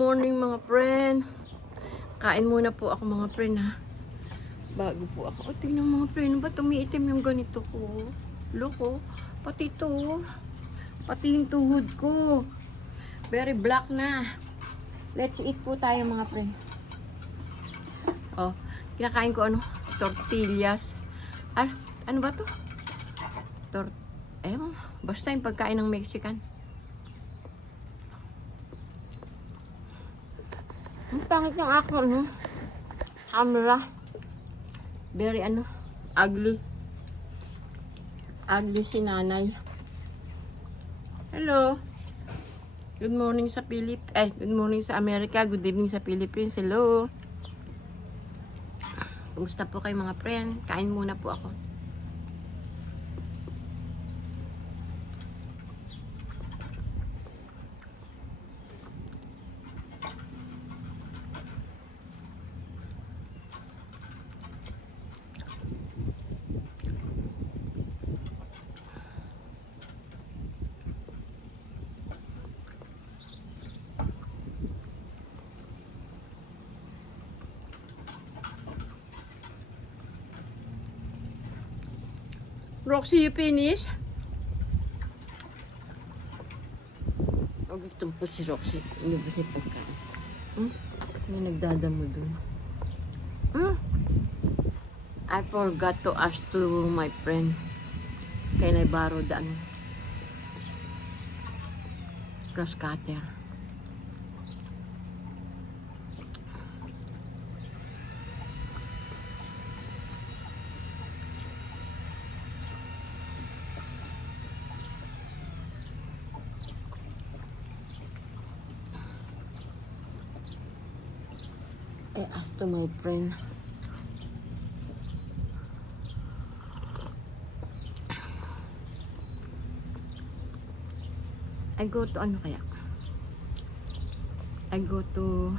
morning mga friend. Kain muna po ako mga friend ha. Bago po ako. O tingnan mga friend. Ba't umiitim yung ganito ko? Loko. Pati to. Pati yung tuhod ko. Very black na. Let's eat po tayo mga friend. Oh, kinakain ko ano? Tortillas. Ah, ano ba to? Basta yung pagkain ng Mexican. Ang pangit ng ako, ano? Camera. Very, ugly. Ugly si nanay. Hello. Good morning sa good morning sa Amerika. Good evening sa Philippines. Hello. Kumusta po kayo mga friend? Kain muna po ako. Roxy, you finish? Gutom po si Roxy. Inubos niya pagkain. May nagdadamo dun. I forgot to ask to my friend. Can I borrow the grass cutter? I asked to my friend. I go to kaya? I go to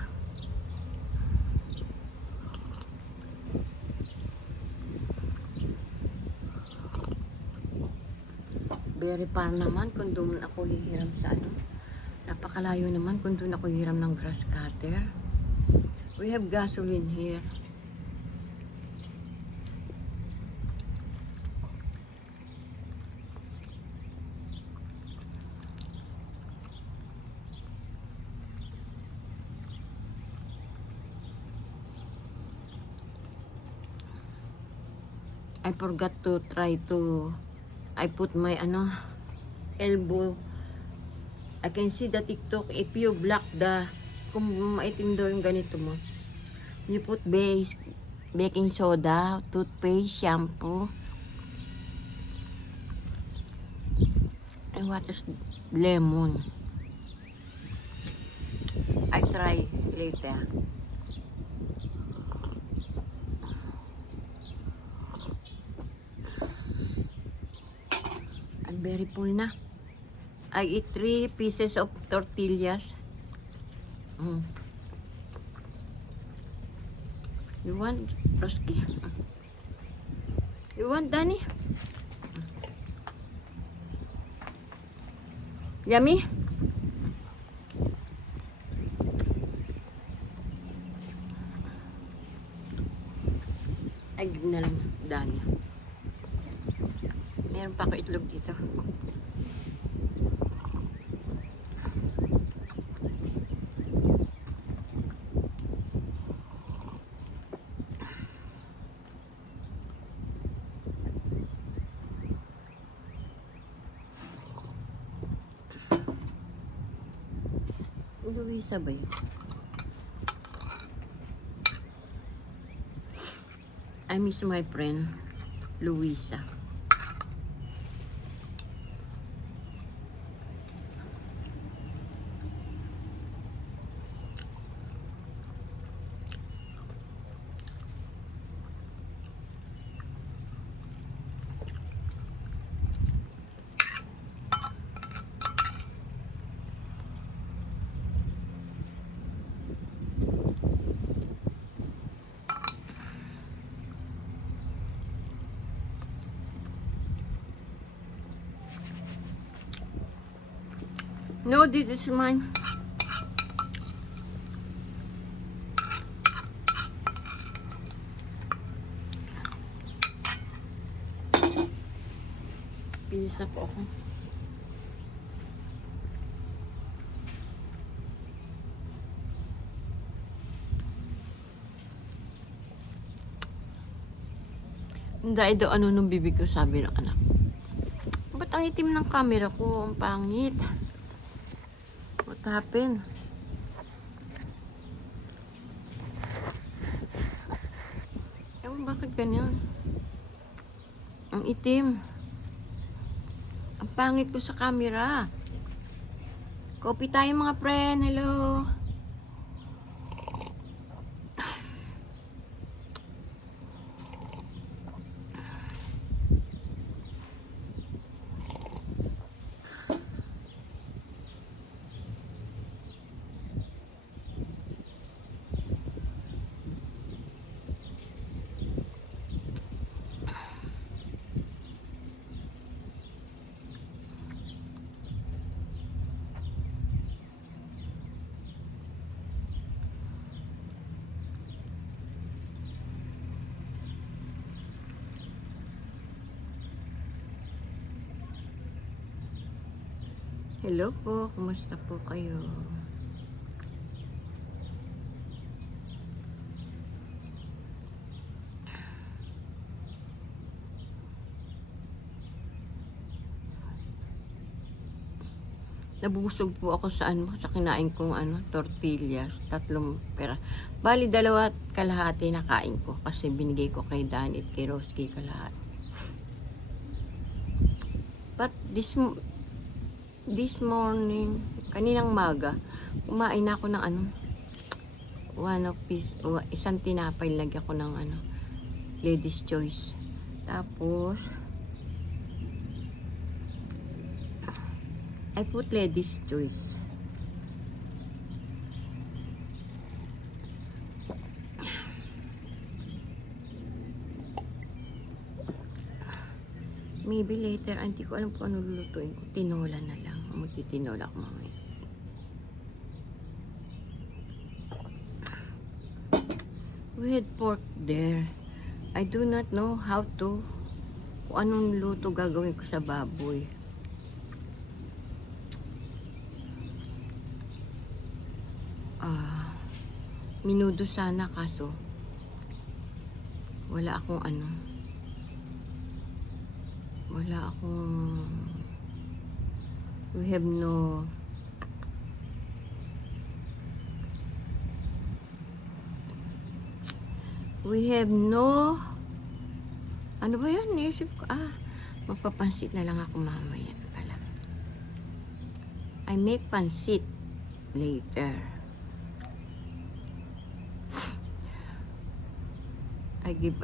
very far naman kung doon ako hihiram sa napakalayo naman kung doon ako hihiram ng grass cutter. We have gasoline here. I forgot to I put my elbow. I can see the TikTok if you block kung maitim daw yung ganito mo. You put baking soda, toothpaste, shampoo, and what is lemon. I try later. I'm very full na. I eat 3 pieces of tortillas. You want, Roski? You want, Danny? Yummy? Ay, na lang, Danny. Meron pa ako itlog dito. Luisa ba yun? I miss my friend, Luisa. No, this is mine. Maglinis na po ako. Dahil daw ano nung bibig ko, sabi ng anak. Ba't ang itim ng camera ko? Ang pangit. What happened? Ewan bakit ganyan? Ang itim. Ang pangit ko sa camera. Copy tayo mga friend. Hello. Hello po, kumusta po kayo? Nabusog po ako sa sa kinain kong tortillas, 3 pera. Bali 2 kalahati na kain ko kasi binigay ko kay Dan at kay Roski kalahati. But this morning, kaninang maga, kumain ako ng isang tinapay, lagyan ko ng Lady's Choice. Tapos, I put Lady's Choice. Maybe later, hindi ko alam kung ano lulutuin ko. Tinola na lang. Magtitinola ako mamaya. We had pork there. I do not know how to, kung anong luto gagawin ko sa baboy. Minudo sana kaso wala akong we have no ano ba yan? Naisip ko, magpapansit na lang ako mamaya pala. I make pansit later. I give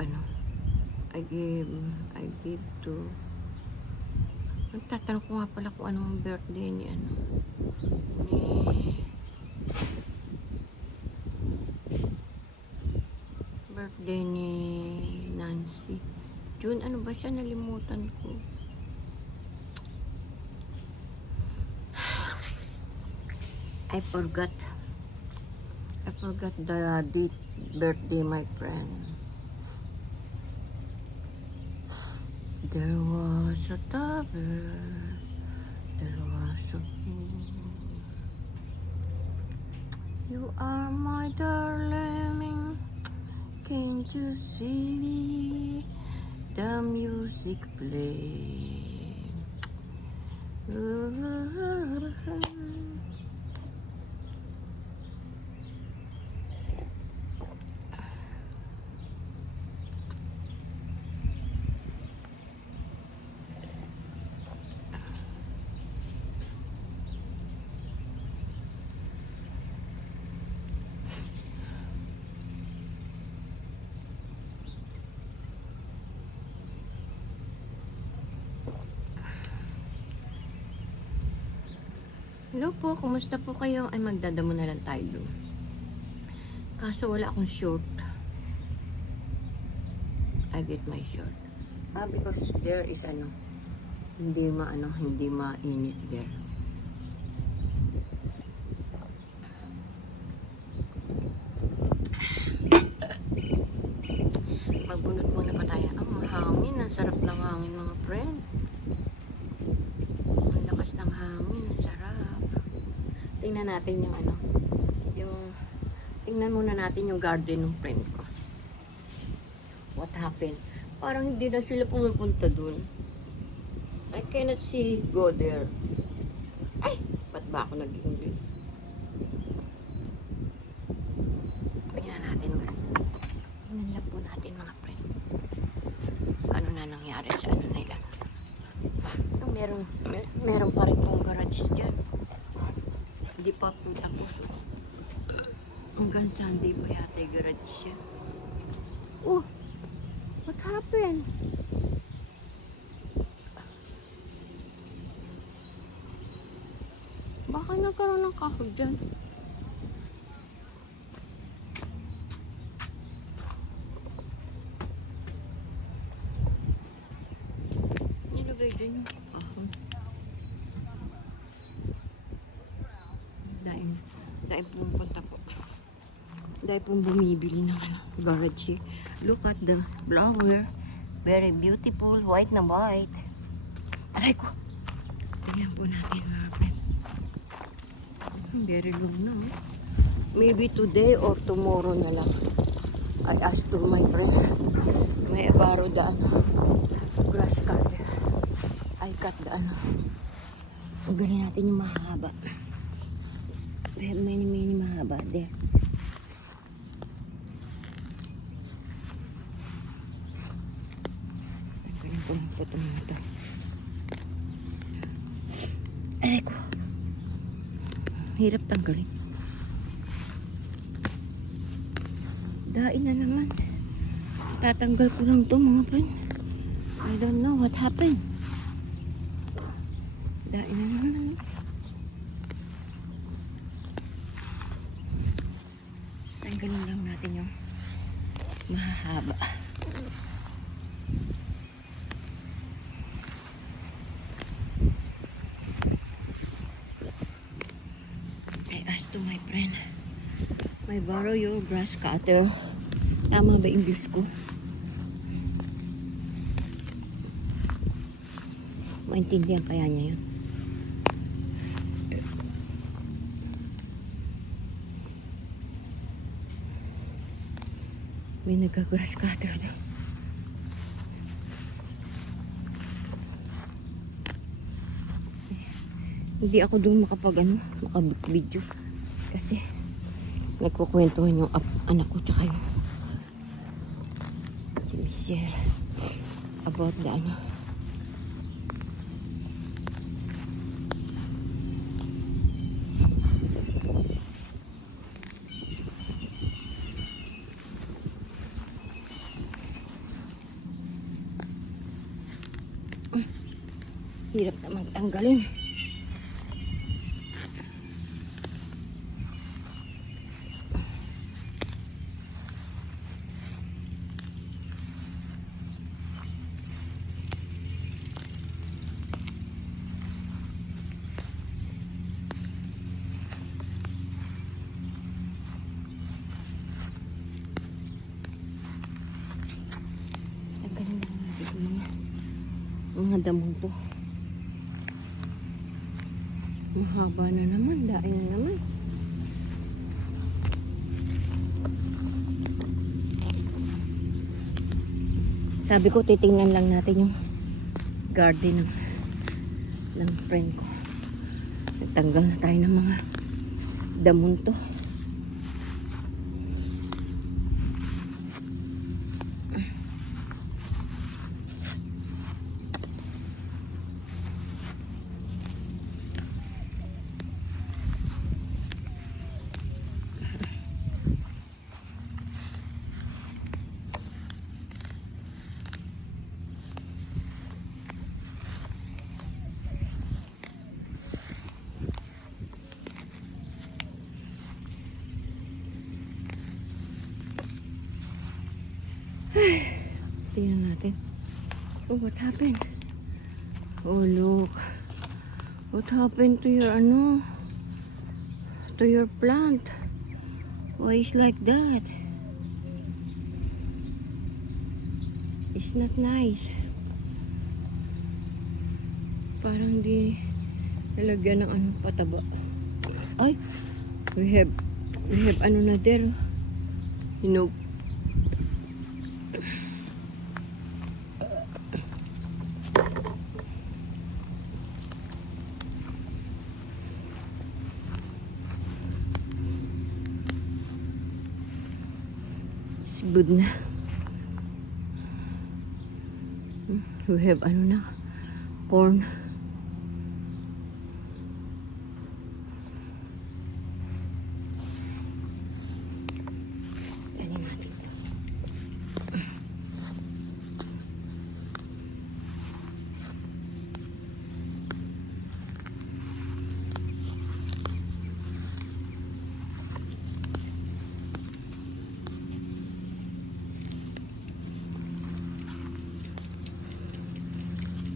to Nagtatanong ko nga pala kung anong birthday ni birthday ni Nancy. June, ano ba siya? Nalimutan ko. I forgot the date, birthday, my friend. There was a tavern, there was a fool. You are my darling, can't you see the music play? Hello po, kumusta po kayo? Ay, magdadamo na lang tayo doon. Kaso wala akong short. I get my short. Because there is hindi mainit there. Magbunot muna pa tayo. Ang hangin, ang sarap ng hangin mga friend. tingnan natin yung ano, tingnan muna natin yung garden ng friend ko. What happened? Parang hindi na sila pumupunta dun. I cannot see go there. Ay! Ba't ba ako nag-English? Tingnan natin. Tingnan lang po natin mga friend. Ano na nangyari sa ano nila. Meron pa rin pong garage dyan. Hindi pa po tapos. Hanggang Sunday pa yata yung garage yan. Oh! What happened? Baka nagkaroon ng kahoy dyan. Nilagay dyan yung kahoy. Dahil pumunta po. Dahil pong bumibili ng ano, garage. Look at the flower. Very beautiful. White na white. Aray ko. Tingnan po natin mga friend. Very long na. Maybe today or tomorrow na lang. I asked to my friend. May borrow the ano, grass cutter. I cut the ano. Ugarin natin yung mahaba. We have many mahaba there. Ganyan po ng puto mo ito. Ay ko. Hirap tanggalin. Dain na naman. Tatanggal ko lang to mga friend. I don't know what happened. Dain na naman. Tanggalin lang natin yung mahahaba. I asked to my friend, may borrow your grass cutter. Tama ba English ko? Maintindihan kaya niya yun? May nagka-grass cutter doon. Hindi ako doon makapag-video. Kasi nagkukwentuhan yung anak ko tsaka yung si Michelle about the ano. Hirap naman tanggalin. Tanggalin lang natin mga damo to. Mahaba na naman, dahil na naman. Sabi ko, titingnan lang natin yung garden ng friend ko. Nagtanggal na tayo ng mga damon to. Tingnan natin. Oh, what happened? Oh, look. What happened to your to your plant? Why is like that? It's not nice. Parang di nilagyan ng pataba. Ay, we have ano na there. You know, good na. We have ano na, corn. Tanim natin.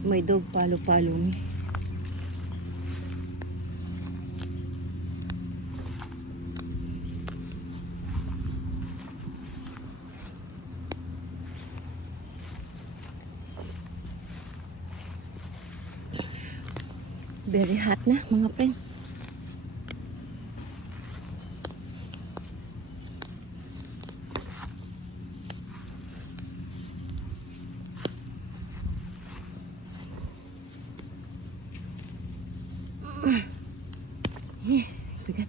May dog palo-palo me. Very hot na mga friend. Bigat.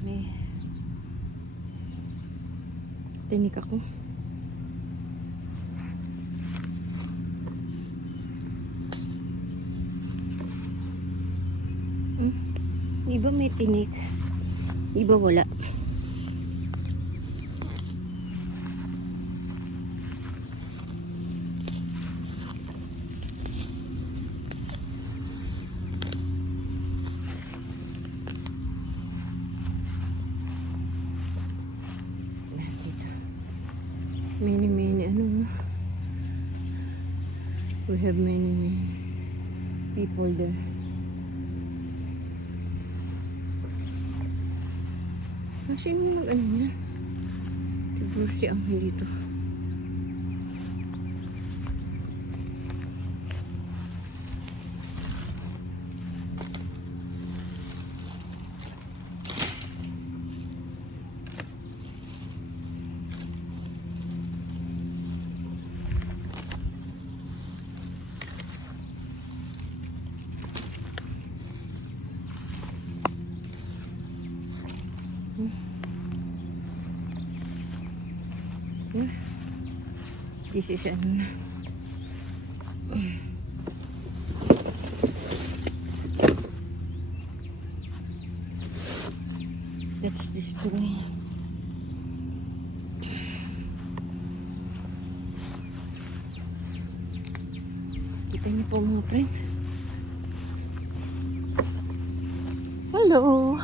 May tinik ako. Iba may tinik, iba wala. Many ano, we have many people there. Sino mo mag-ano niya? Siguro si Angel dito. This is ano. Let's destroy. Kita niyo po mga friend. Hello.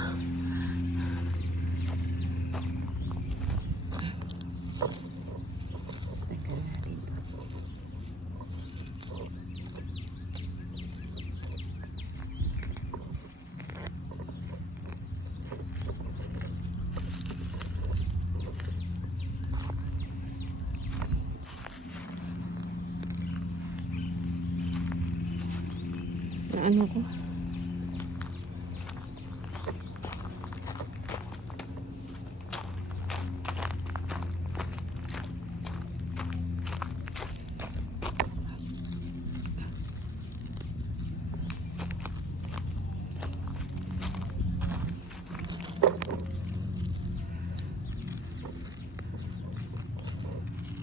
Ano ko?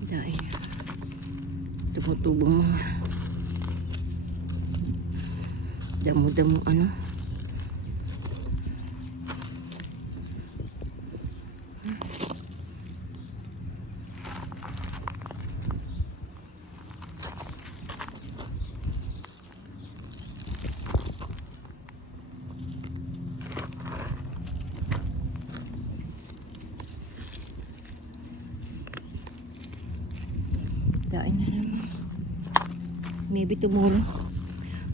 Dahil tubo-tubong damo-damo ano. Dain na naman. Maybe tomorrow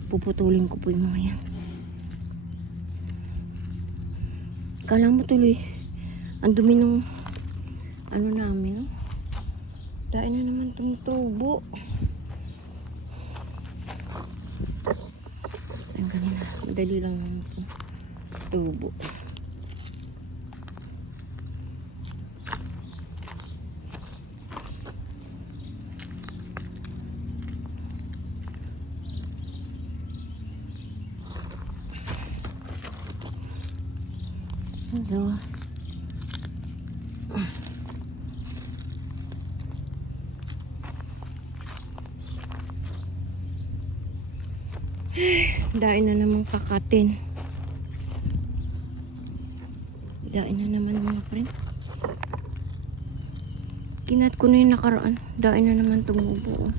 puputulin ko po yung mga yan. Kala mo tuloy, ang dumi nung ano namin, no? Dahil na naman itong tubo. Tanggalin na. Madali lang naman itong tubo. Hello. Dain na naman kakatin. Dain na naman mga friend. Kinat ko na yung nakaraan. Dain na naman tumubo.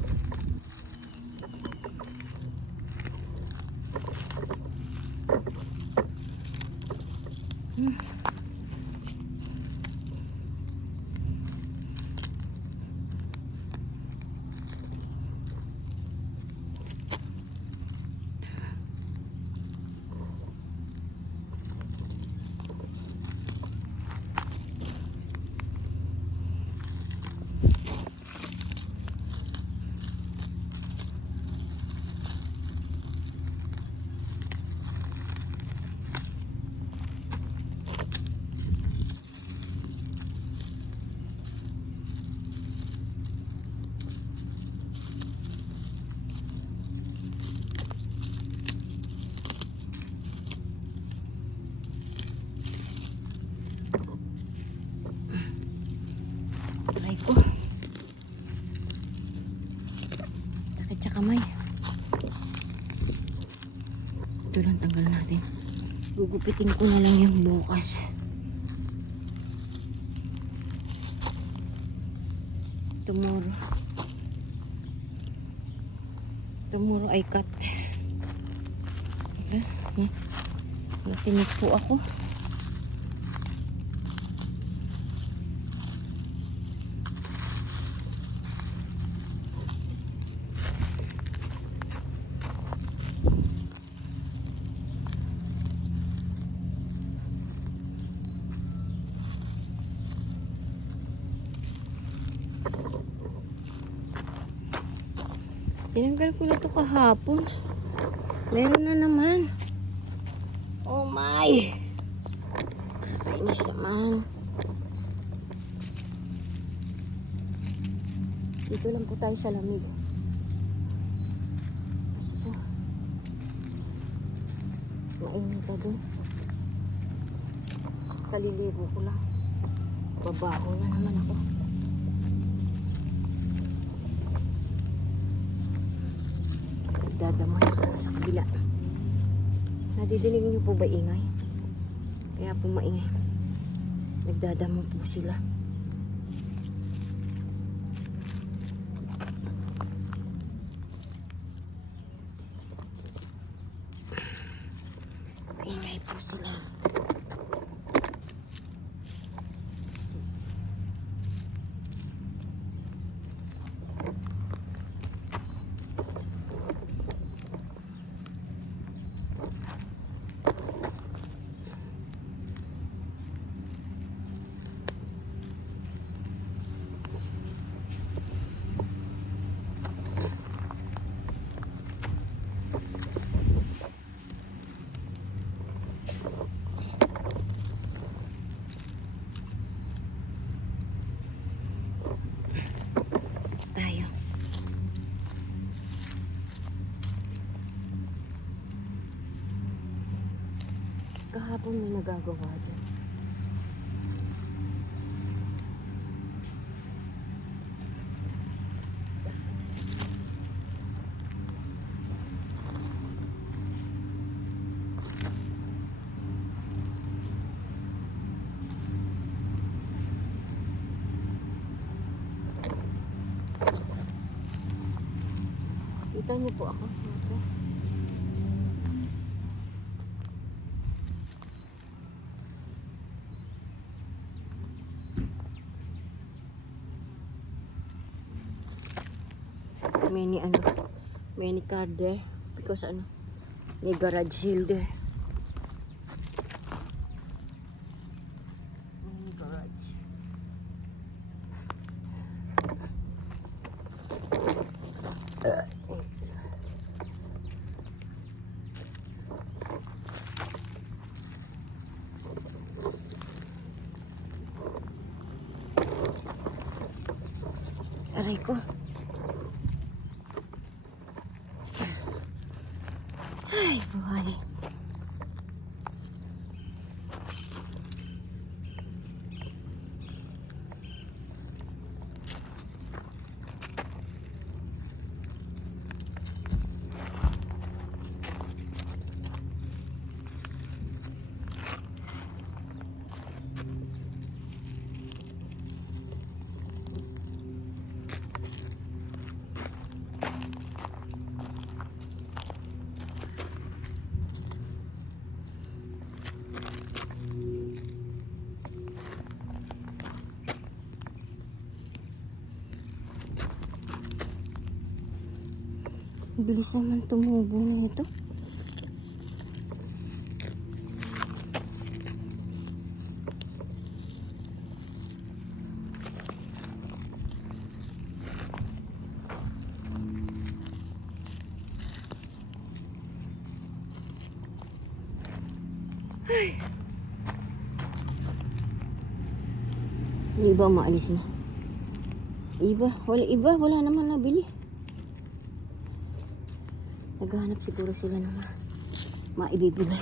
Aray ko. Sakit sa kamay. Ito lang tanggal natin. Gugupitin ko na lang yung bukas. Tomorrow. Tomorrow I cut. Natinig po ako. Tinanggal ko na ito kahapon. Meron na naman. Oh my! Kainis naman. Dito lang po tayo sa lamig. Kasi po, mainit na doon. Kaliligo ko lang. Babaho na naman ako. Dadamoy ako sa kabila. Nadidinig niyo po ba ingay? Kaya po maingay. Nagdadamo po sila. Maingay po sila. Tayo. Kahapon may nagagawa dyan. Kita niyo po ako. Many car there because may garage sale there. aray ko. Ay, buhay. Bilis naman tumubo nito. Ay. Yung iba maalis na. Wala naman nabili. Naghahanap siguro sila ng maibibigay.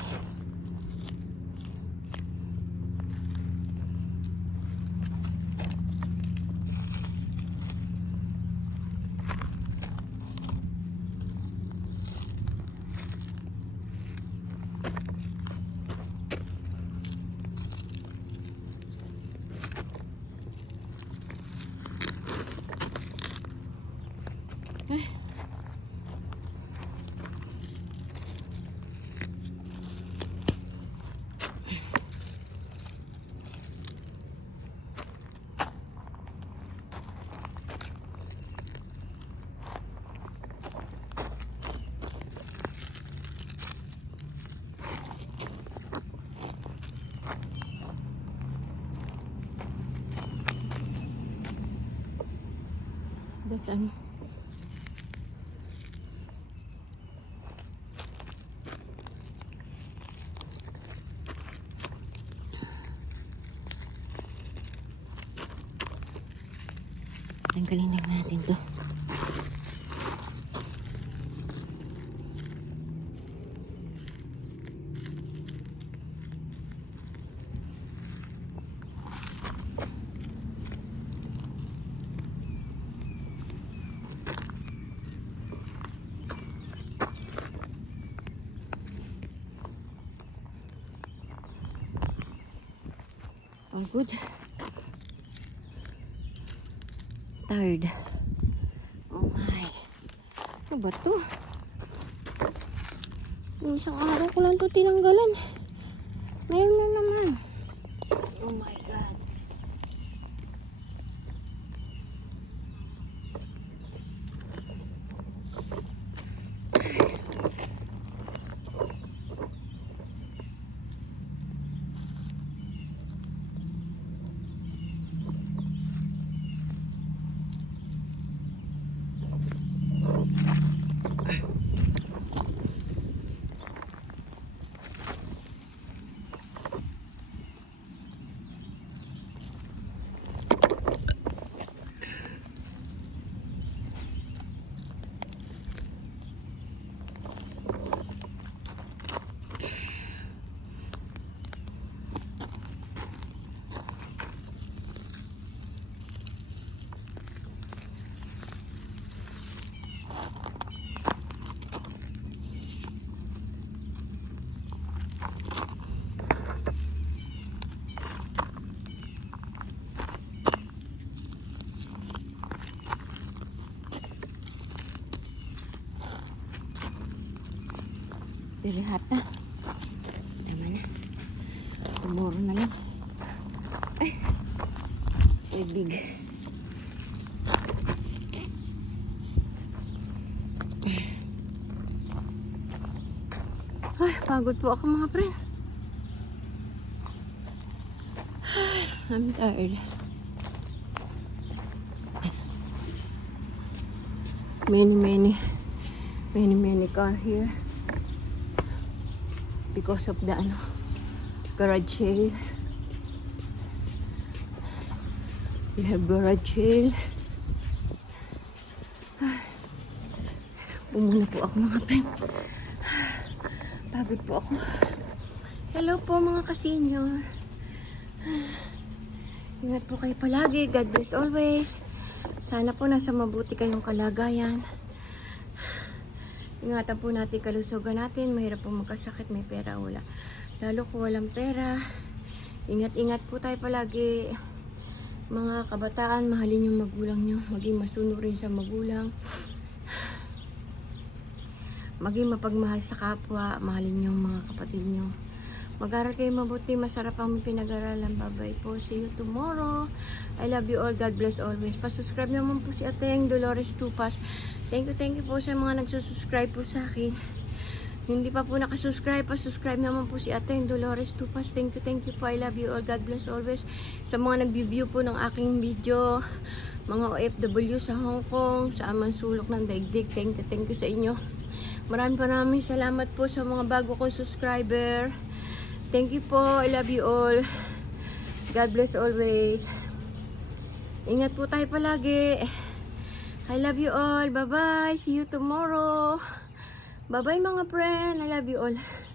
That's ano. Tanggalin lang natin to. Oh, good. Tired. Oh my. Ano ba to? Yung isang araw ko lang to tinanggalan. Meron na naman. Oh my God. Dilihat na. Tama na. Tomorrow na lang. Ay. Big. Ay, pagod po ako mga friend. I'm tired. Many car here. Because of the garage sale. We have garage sale. Pumuna po ako mga friend. Pagod po ako. Hello po mga ka-senior. Ingat po kayo palagi. God bless always. Sana po nasa mabuti kayong kalagayan. Ingatan po natin kalusugan natin. Mahirap po magkasakit, may pera wala. Lalo kung walang pera. Ingat-ingat po tayo palagi. Mga kabataan, mahalin yung magulang nyo. Maging masunurin sa magulang. Maging mapagmahal sa kapwa. Mahalin yung mga kapatid nyo. Mag-aral kayo mabuti. Masarap ang pinag-aralan. Bye-bye po. See you tomorrow. I love you all. God bless always. Pa-subscribe naman po si Ateng Dolores Tupas. Thank you po sa mga nagsusubscribe po sa akin. Hindi pa po nakasubscribe, pa-subscribe naman po si Ateng Dolores Tupas. Thank you po. I love you all. God bless always. Sa mga nag-view po ng aking video, mga OFW sa Hong Kong, sa amang sulok ng daigdig. Thank you sa inyo. Maraming salamat po sa mga bago kong subscriber. Thank you po. I love you all. God bless always. Ingat po tayo palagi. I love you all. Bye-bye. See you tomorrow. Bye-bye mga friend. I love you all.